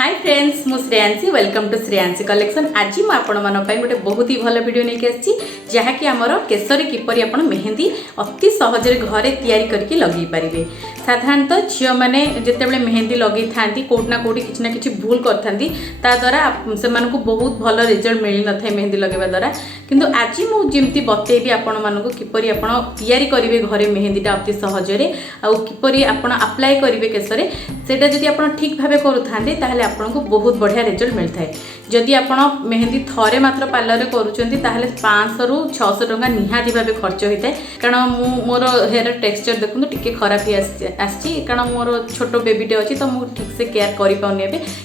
हाय friends मु Shreyansi welcome to Shreyansi collection. आज मुझे आपण गोटे बहुत ही भल वीडियो नहीं आसी जहाँकि आमर केसरी किपरि आपण मेहंदी अति सहजरे घरे तैयारी करके लगे पारे। साधारणतः झील मैंने जितेबाला मेहंदी लगे था कौटना कौटी किसी ना कि भूल द्वारा से बहुत भल रिजल्ट मिल न था मेहंदी लगेवा द्वारा। किंतु आज मुझे बतेबी आपण मानक किपरि आपण तैयारी करेंगे घरे मेहंदीटा अति सहजरे आउ किपरि आपण अप्लाई करेंगे केसरे सेटा जदि आपण ठीक भाव करूँ ताहले आपको बहुत बढ़िया रिजल्ट मिलता है। जदि आप मेहंदी थरे मात्र पार्लर करुँच 500 ରୁ 600 टंका निहाती भाव खर्च होता है। कारण मोर हेयर टेक्सचर देखो टी खराब ही आसी कारण मोर छोट बेबीटे अच्छी तो मुझे ठीक से केयर कर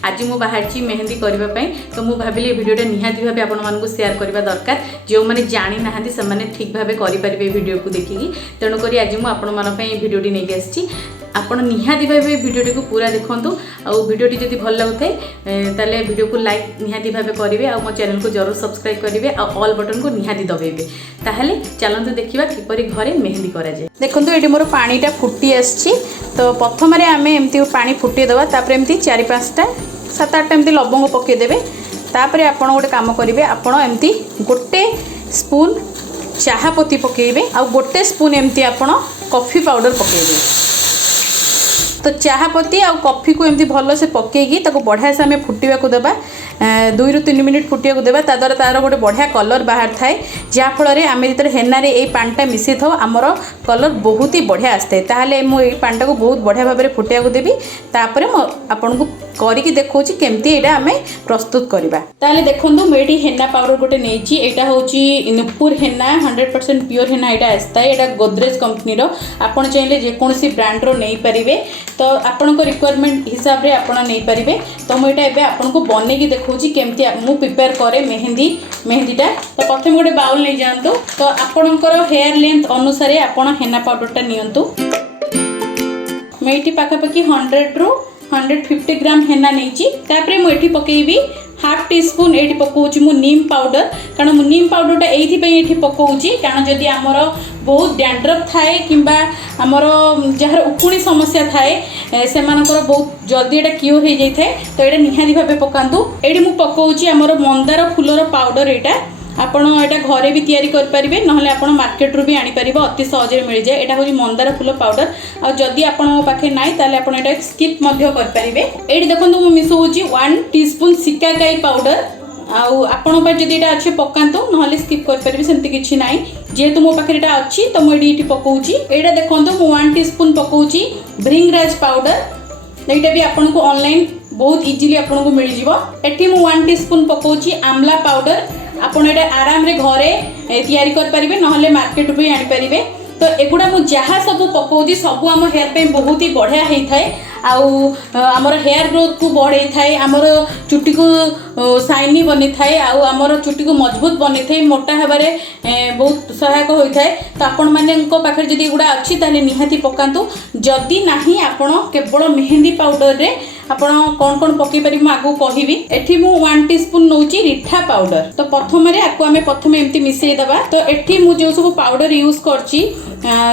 आज मुझे बाहर मेहंदी करने तो मुझे भाविली भिडियोटा निहाती भाव आपको सेयार करने दरकार। जो मैंने जानी ना से ठीक भाव करेंगे भिडियो को देखिकी। तेणुक आज मुझे आपण भिडियोटी नहीं आसी आपण निहाती भाव भिडियोटी को पूरा देखूँ। आउ भिडियोटी जदि भल लगुए ताले भिडियो को लाइक निहाती भाव करेंगे और मो चैनल को जरूर सब्सक्राइब करेंगे और ऑल बटन को निहाती दबाइबे। ताहले चलते देखिबा किपरि घरे मेहंदी करा जाए। देखंतु एटी मोर पानीटा फुटी आछि तो प्रथम आम एमती पानी फुटे देवा तापर एमती 4-5टा 7-8टा एमती लवंग पके देबे। तापर आपण गोटे काम करेंगे आपण एमती गोटे स्पून चाहा पत्ती पकेबे और गोटे स्पून एमती आपण कॉफी पाउडर पकेबे। तो चाहा पत्ती और कॉफी को एमती भल से पकईकी बढ़िया से आम फुटा को देवा 2 ରୁ 3 मिनिट फुटिया को देवा। द्वारा तार गोटे बढ़िया कलर बाहर थाए जहाँफल आम जो हेनारे ये पानीटा मिसई था आमर कलर बहुत ही बढ़िया आसता है। ताहले मुझे पानीटा को बहुत बढ़िया भाव में फुटिया को देवी। तापर आपन को करके देखा केमती यहाँ आम प्रस्तुत करवा। ताहले देखंतु मुझे हेना पाउडर गोटे नहीं यहाँ हूँ नुपुर हेना 100% प्योर हेना यहाँ आसता है। यहाँ गोदरेज कंपनी आपड़ चाहिए जेकोसी ब्रांड्र नहीं पारे तो आपण रिक्वायरमेंट हिसाब से आपड़ नहीं पारे। तो मुझे आपको बनईकी देखा केमती मु प्रिपेयर करे मेहंदीटा। तो प्रथम गोटे बाउल नहीं जातु तो आपणकर हेयर लेंथ अनुसार आपण हेना पाउडरटा नियंतु। मैं पाखापाखि 100 ରୁ 150 ग्राम हेना नहीं तापर मुझे पकेबी हाफ टी स्पून ये पकाऊँ मु नीम पाउडर। कारण नीम पाउडरटा ये पकाऊँ कारण जदि आमर बहुत डैंड्रफ थाए किंबा आमर जार उकुणी समस्या थाए से बहुत जल्दी यहाँ क्योर हो जाए तो ये निहाती भाव पकातु। ये मुझे पकाऊँ आमर मंदार फूलर पाउडर यहाँ आपण एटा घरे भी तैयारी कर पारिबे नहले आपण मार्केट रू भी आनी परिबे अति सहजरे मिल जाए। एटा होची मंदार फूल पाउडर और जदि आपण पाखे नाही ताले आपण एटा स्किप मध्य कर पारिबे। एठी देखंतु मु मिसौची 1 टीस्पून सिकाकाई पाउडर आउ आपण पर जदि एटा अछि पकांतु नहले स्किप कर पारिबे सेमति किछि नाही। जेहेतु मो पाखे एटा अछि तो मु एठी पकाउची। एटा देखंतु मु 1 टीस्पून पकाउची भृंगराज पाउडर। एटा भी आपण को ऑनलाइन बहुत इजीली आपण को मिल जिवो। एठी मु 1 टीस्पून पकाउची आमला पाउडर। आपण एटा आराम रे घरे तैयारी कर पारिबे नहले मार्केट भी आनी पारिबे। तो एगुड़ा मु जहाँ सब पकाउची सब आम हेयर पे बहुत ही बढ़िया होता है आउ आमर हेयर ग्रोथ को बढ़े थाए आमर चुट्टी को शाइनी बनी थाए आउ आमर चुट्टी को मजबूत बनी थाए मोटा हेबारे बहुत सहायक होता है। तो आपण माने पाखे जदि एगुड़ा अच्छी ताले निहाती पकातु। जदि नाही आपण केवल मेहंदी पाउडर रे आपण कौन कौन पकई पारि मु आगु कहबी। एठी मु 1 टीस्पून नौची रिठा पाउडर। तो प्रथम रे आकु आमे प्रथम एमती मिसई दबा। तो एठी मु जो सब पाउडर यूज करची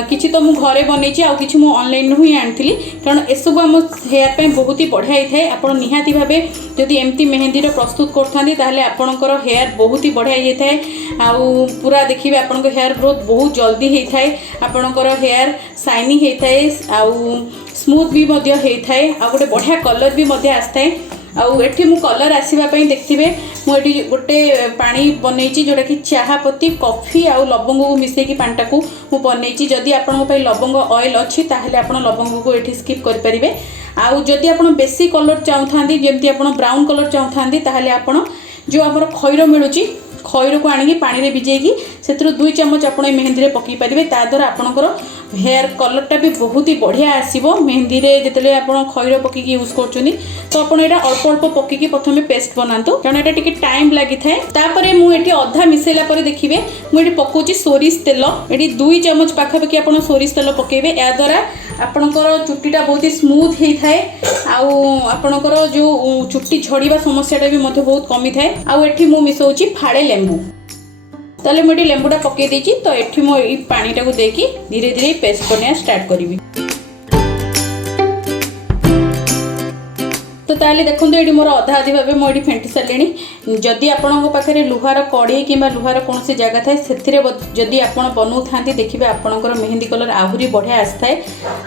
किछि तो मु घरे बनैची आ किछि मु ऑनलाइन ही आनथिली कारण ए सब हम हेयर पे बहुत ही बढ़िया होता है। आपण निहाती भाबे जदि एमती मेहंदी रो प्रस्तुत करथांदी ताहले आपणकर हेयर बहुत ही बढ़िया होता है आउ पूरा देखिबे आपणकर हेयर ग्रोथ बहुत जल्दी होता है। आपणकर हेयर शाइनी होता है आउ स्मूथ भी होता है आ गोटे बढ़िया कलर भी आसता है। आउ एठी मु कलर आसीबा पई देखथिबे मुझे गोटे पानी बनईची जोटा कि चाहा पत्ती कॉफी आउ लवंग को मिसेकी पानीटा को मु बनईची। जदि आपण पई लवंग ऑयल अच्छी ताहले आपण लवंग को एठी स्किप कर परिबे। आउ जदि आपण बेसी कलर चाहथांदी जेमती आपण ब्राउन कलर चाहथांदी ताहले आपण जो हमर खैर मिलुची खैर को आनिकी पानी रे भिजेकी सेतिर 2 चम्मच आपण मेहंदी रे पकई परिबे। ता द्वारा आपणकर हेयर कलरटा भी बहुत ही बढ़िया आसीबो। मेहंदी रे जेतले आपण खैर पकईकी यूज करछुनी तो आपण एटा अल्प अल्प पकईकी प्रथमे पेस्ट बनातु कारण एटा टिके टाइम लागि थाए। तापरे मु एठी अधा मिसेला परे देखिबे मु एठी पकोची सोरिष तेल। एठी 2 चम्मच पाखापाखि आपण सोरिष तेल पकेबे। या द्वारा आपणकर चुट्टीटा बहुत ही स्मूथ हेई थाए आउ आपणकर जो चुट्टी झड़ीबा समस्याटा भी मथे बहुत कमी थाए। आउ एठी मु मिसौची फाड़े लेंबू। ताले मुझे लेंबूटा पकई देची तो एठी मो पानीटा को देकी धीरे धीरे पेस्ट करने स्टार्ट करी। तो ताले देखो ये मोर अधा अधि भाव मुझे फेंटी सारे। जदि आपण पाखे लुहार कड़े कि लुहार कौन सी जगह थाए से जदि आप बनाऊ था देखिए आपंकर मेहंदी कलर आहरी बढ़िया आसी थाए।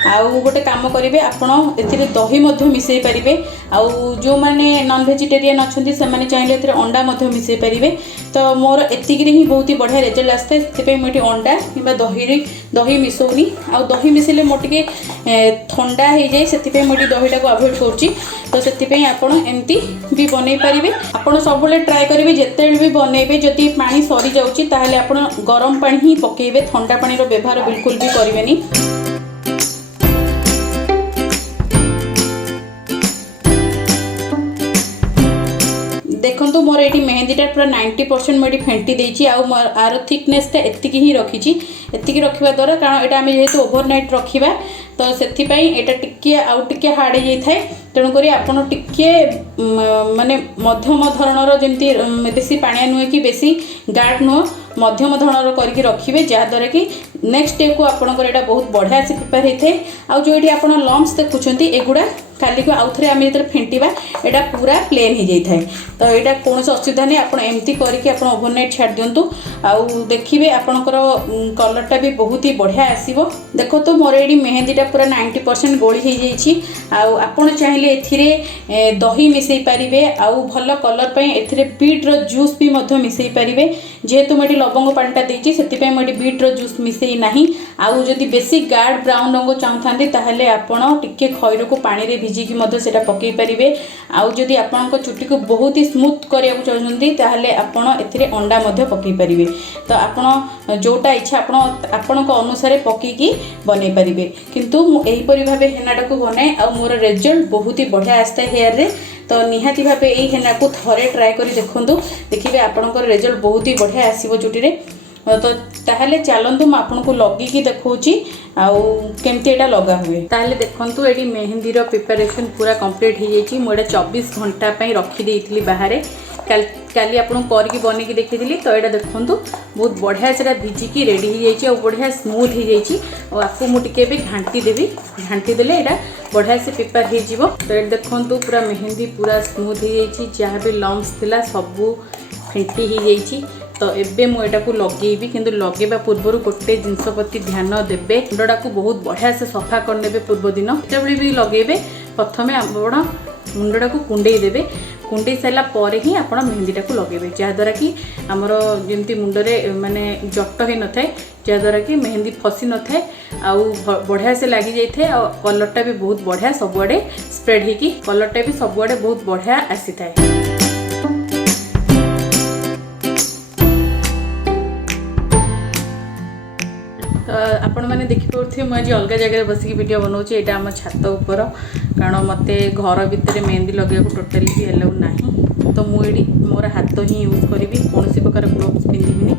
आउ गोटे काम करेंगे आपड़ ए दही मिसई पारे। आउ जो मैंने नॉन वेजिटेरियन अच्छा से चाहिए अंडा मिसई पारे। तो मोर एतिक ही बहुत ही बढ़िया रिजल्ट आसी था से मुझे अंडा कि दही मिसौनी। आ दही मिसैले मोटे ठंडा हो जाए से मुझे दहीटा को अवॉइड करुँची। तो से आपड़ एमती भी बनई पारे। आपड़ सब ट्राए करेंगे जिते भी बनइबे जदि पानी सरी जाऊँगी ताहले आपड़ गरम पानी ही पकेबे, ठंडा पानी व्यवहार बिल्कुल भी करेंगे। देखो मोर ये मेहंदीटा पूरा 90% मुझे फेंटी देती। आर थिकनेसटा एतिक ही रखी एतिक रखा द्वारा कारण यहाँ आम जेहेतु ओभरनाइट रखा तो से टिके आउ टिके हार्ड हो जाए। तेणुक आपड़ टिके माने मध्यम धरणर जमी बेसी पाणिया नुहे कि बेसी गाढ़ नुह मध्यम धरणर करके रखिए जहाँद्वारा कि नेक्स्ट डे को आपंकर यहाँ बहुत बढ़िया से प्रिपेयर होता है। आउ जो ये आप लम्स देखुं एगुड़ा काली को आउ थे आम जो फेंटा यहाँ पूरा प्लेन हो जाए। तो यहाँ कौन असुविधा नहीं, आप एमती करके आप ओभरनाइट छाड़ दिंतु। आउ देखिए आपंकर कलरटा भी बहुत ही बढ़िया आसो। देखो तो मोर ये मेहंदीटा पूरा 90% गोली हो जाए। आपड़ चाहिए ए दही मिसई पारे। आउ भल कलर पर ए बीट्र जूस भी मिसई पारे। जेहेतु मुझे लवंग पानीटा देती से मुझे बीट्र जूस मिसई ना। आउ जदि बेसी गाढ़ ब्राउन रंग चाहते ताहले आपड़ टिके खैर को पानी रे भिजिकी पकई पारे। आउ जदि आपंक चुटी को बहुत ही स्मूथ करने चाहते ताहले आपड़ ए अंडा पकई पारे। तो आपड़ जोटा इच्छा आपण अनुसार पकईकी बनई पारे। किंतु यहीपरि भाव हेनाटा को बनाए आ मोर रिजल्ट बहुत ही बढ़िया आसता है हेयर रे। तो निहाती भाव यही हेना को थरे ट्राए कर देखूँ, देखिए आपंकर रिजल्ट बहुत ही बढ़िया आसो चुटी रे। तो ताहले चलतु मुझे आपको लगिकी देखौची आउ केमती एटा लगा हुए। ताहले देखंतु एडी मेहंदीर प्रिपरेशन पूरा कंप्लीट हो जाइए। मुझे 24 घंटा रखी बाहर काली आपको करके बनैकी देखी। तो यहाँ देखूँ बहुत बढ़िया से भिजिकी रेडी हो जाए, बढ़िया स्मूथ हो जाए। आपको मुझे घाटी देवी, घाटी देले यहाँ बढ़िया से प्रिपेयर हो। तो ये देखूँ पूरा मेहंदी पूरा स्मूथ हो जाए, जहाँ भी लम्स थिला सबू फेंटी हो जाए। तो एबे मु एटा को लगेबी, किंतु लगेबा पूर्व गोटे जिनस प्रति ध्यान देबे। मुंडा को बहुत बढ़िया से सफा करने पूर्व दिन जिते भी लगेबे प्रथमे आपण मुंडा को कुंडई देबे। कुंडई सारा पर ही आप मेहंदीटा को लगेबे, जहाँद्वारा कि आमर जमी मुंडरे माने जट हो न थाए, जहाँद्वारा कि मेहंदी फसी न थाए आउ बढ़िया से लगी जाए। आ कलरटा भी बहुत बढ़िया सबुआड़े स्प्रेड होगी, कलरटा भी सबुआड़े बहुत बढ़िया आसी थाए। आपण मैंने देखिपे मुझे अलग जगह बसिक वीडियो बनाऊँगी। यहाँ आम छात उपर कारण मत घर भितर मेहंदी लगे टोटाली भी एलाउ ना। तो मुझे मोर हाथ ही यूज करी, कौन प्रकार ग्लोव्स पिंधिनी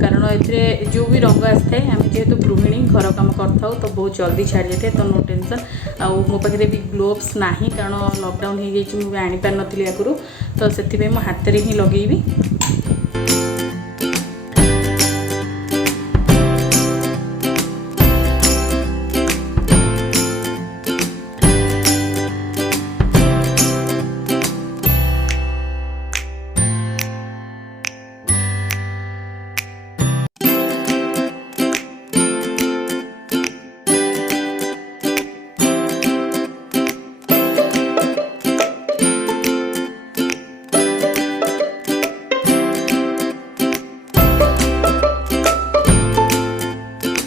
कारण ए जो भी रंग आसी थाए आम जेहेतु गृहिणी घर कम कर तो बहुत जल्दी छाड़ जाए। तो नो टेंशन। आउ मो पाखे भी ग्लोव्स ना कारण लॉकडाउन हो जाए, मुझे आनीपार नी आगुरी। तो से मो हाथ में ही लगेबी।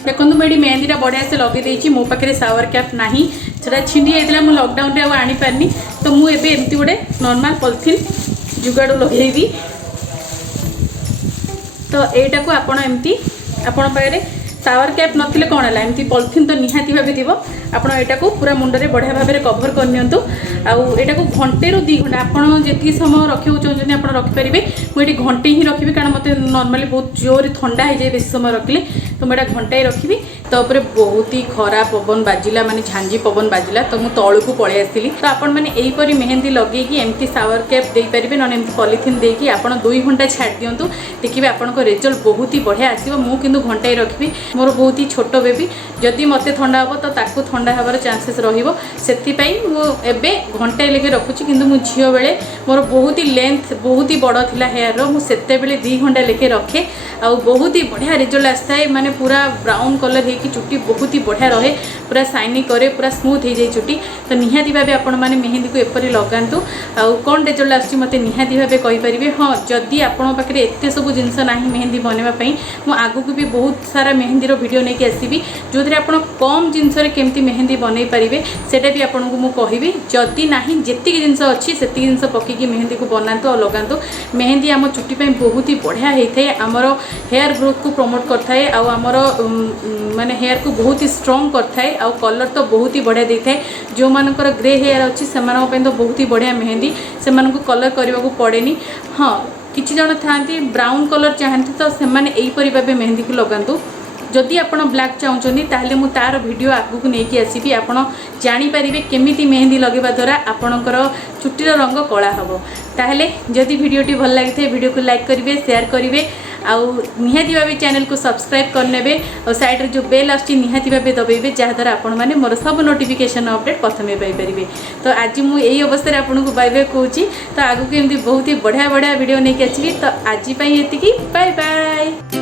देखो मुझे मेहंदीटा बढ़िया से लगे देती। मो पाखे सावर कैप ना, से छिंडी जाता मुझे लॉकडाउन रे आनी पारनी। तो मुझे एमती गोटे नॉर्मल पॉलिथिन जुगाड़ लगेबी। तो यहीटा को आपण एमती आपण पाखे सावर कैप नथिले कौन है एमती पॉलिथिन तो निहाती भाव थी। आपड़ यहाँ को पूरा मुंडे बढ़िया भाव में कभर करनी। आईटा को घंटे रू 2 घंटा आपड़ जी समय रखा चाहते आप रखिपारे। मुझे घंटे ही रखी कारण मत नॉर्मली बहुत जोर ठंडा हो जाए बेसी समय रखिले। तो मुझे घंटा ही रखी। तो बहुत ही खरा पवन बाजिला माने झांझी पवन बाजिला। तो मुझे तौल को पलि आसली। तो आपण मैंने यहीपरि मेहंदी लगे एमती सावर कैप दे पारे ना एमती पॉलिथिन देकी आप 2 घंटा छाड़ दिंतु। देखिए आपको रिजल्ट बहुत ही बढ़िया आसो। मुझे घंटा ही रखी मोर बहुत ही छोट बेबी जदि मत ठंडा हम तो ताकू ठंडा हबार चांसेस रहिबो सेतिपई मु एबे घंटे लेके रखुची किंतु मु झियो बेले मोर बहुत ही लेंथ बहुत ही बड़ थिला हेयर रो मु सेते बेले 2 घंटा लेके रखे आ बहुत ही बढ़िया रिजल्ट आसता है माने पूरा ब्राउन कलर हे कि चुट्टी बहुत ही बढ़िया रहे पूरा शाइनी करे पूरा स्मूथ हो जाए चुट्टी तो निहाती भाबे आपण माने मेहंदी को एपरी लगांतु आ कोन रिजल्ट आछि मते निहाती भाबे कहि परिबे हां जदि आपण पाखरे एते सब जिंस नाही मेहंदी बनेबा पई मु आगु को भी बहुत सारा मेहंदी रो वीडियो नेके आसीबी जोथरे आपण कम जिंस रे केमती मेहंदी बनै परिबे सेटा भी आपण को मु कहिबी जदि नाही जेति जिंस अछि सेति जिंस पक्की की मेहंदी को बनांतु और लगांतु मेहंदी आम चुट्टी पई बहुत ही बढ़िया हेथाय हमर हेयर ग्रोथ को प्रमोट करथाय आ हमर माने हेयर को बहुत ही स्ट्रांग करथाय आ कलर तो बहुत ही बढ़िया देथाय जो मानकर ग्रे हेयर अछि सेमान पई तो बहुत ही बढ़िया मेहंदी सेमान को कलर करबा को पड़ेनी हाँ किछि जण थांती ब्राउन कलर चाहती तो सेमाने एई परि भाबे मेहंदी को लगांतु जदि आपण ब्लैक चाहूँगी ताहले मु तार वीडियो आगु को लेके आसीबी आपण जानि परिबे केमिति मेहंदी लगेबा द्वारा आपणकर चुट्टीर रंग कला हबो ताहले जदि वीडियोटी भल लागिथे वीडियो को लाइक करिवे शेयर करिवे आउ निहाती भाबे चैनल को सब्सक्राइब करनेबे और साइड रे जो बेल आछि निहाती भाबे दबेबे जहा द्वारा आपण माने मोर सब नोटिफिकेशन अपडेट प्रथमे पाई परिबे तो आज मु एई अवस्था रे आपण को बाय बाय कहूची तो आगु के एमती बहुत ही बढ़िया बढ़िया वीडियो नेके आछी तो आज पई एतिकी बाय बाय।